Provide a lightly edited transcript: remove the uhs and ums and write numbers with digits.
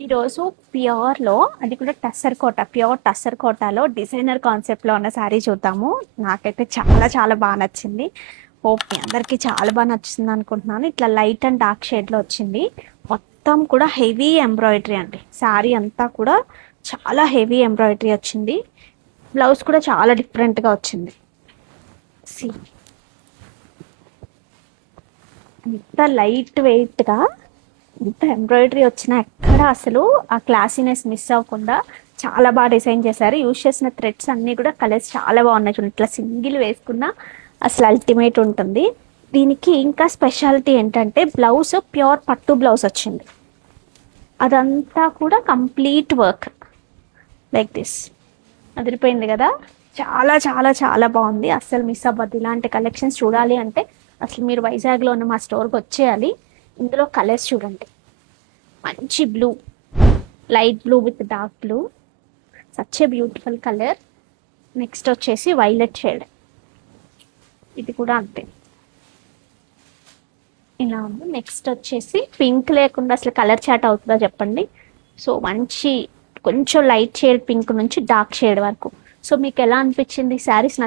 ఈరోజు ప్యూర్లో, అది కూడా టస్సర్ కోట, ప్యూర్ టస్సర్ కోటాలో డిజైనర్ కాన్సెప్ట్లో ఉన్న శారీ చూద్దాము. నాకైతే చాలా చాలా బాగా నచ్చింది. హోప్ మీ అందరికీ చాలా బాగా నచ్చింది అనుకుంటున్నాను. ఇట్లా లైట్ అండ్ డార్క్ షేడ్లో వచ్చింది. మొత్తం కూడా హెవీ ఎంబ్రాయిడరీ అండి. శారీ అంతా కూడా చాలా హెవీ ఎంబ్రాయిడరీ వచ్చింది. బ్లౌజ్ కూడా చాలా డిఫరెంట్గా వచ్చింది. సి ఇంత లైట్ వెయిట్గా, ఇంత ఎంబ్రాయిడరీ వచ్చినా ఎక్కడ అసలు ఆ క్లాసీనెస్ మిస్ అవ్వకుండా చాలా బాగా డిజైన్ చేశారు. యూజ్ చేసిన థ్రెడ్స్ అన్నీ కూడా కలర్స్ చాలా బాగున్నాయి. చూడండి, ఇట్లా సింగిల్ వేసుకున్నా అసలు అల్టిమేట్ ఉంటుంది. దీనికి ఇంకా స్పెషాలిటీ ఏంటంటే బ్లౌజ్ ప్యూర్ పట్టు బ్లౌజ్ వచ్చింది. అదంతా కూడా కంప్లీట్ వర్క్ లైక్ దిస్. అదిరిపోయింది కదా. చాలా చాలా చాలా బాగుంది. అస్సలు మిస్ అవ్వద్దు. ఇలాంటి కలెక్షన్స్ చూడాలి అంటే అసలు మీరు వైజాగ్లో ఉన్న మా స్టోర్కి వచ్చేయాలి. ఇందులో కలర్స్ చూడండి, మంచి blue, light blue with dark blue, such a beautiful colour. Next వచ్చేసి వైలెట్ షేడ్, ఇది కూడా అంతే ఇలా ఉంది. నెక్స్ట్ వచ్చేసి పింక్ లేకుండా అసలు కలర్ చాట్ అవుతుందా చెప్పండి. సో మంచి కొంచెం లైట్ షేడ్ పింక్ నుంచి డార్క్ షేడ్ వరకు. సో మీకు ఎలా అనిపించింది శారీస్?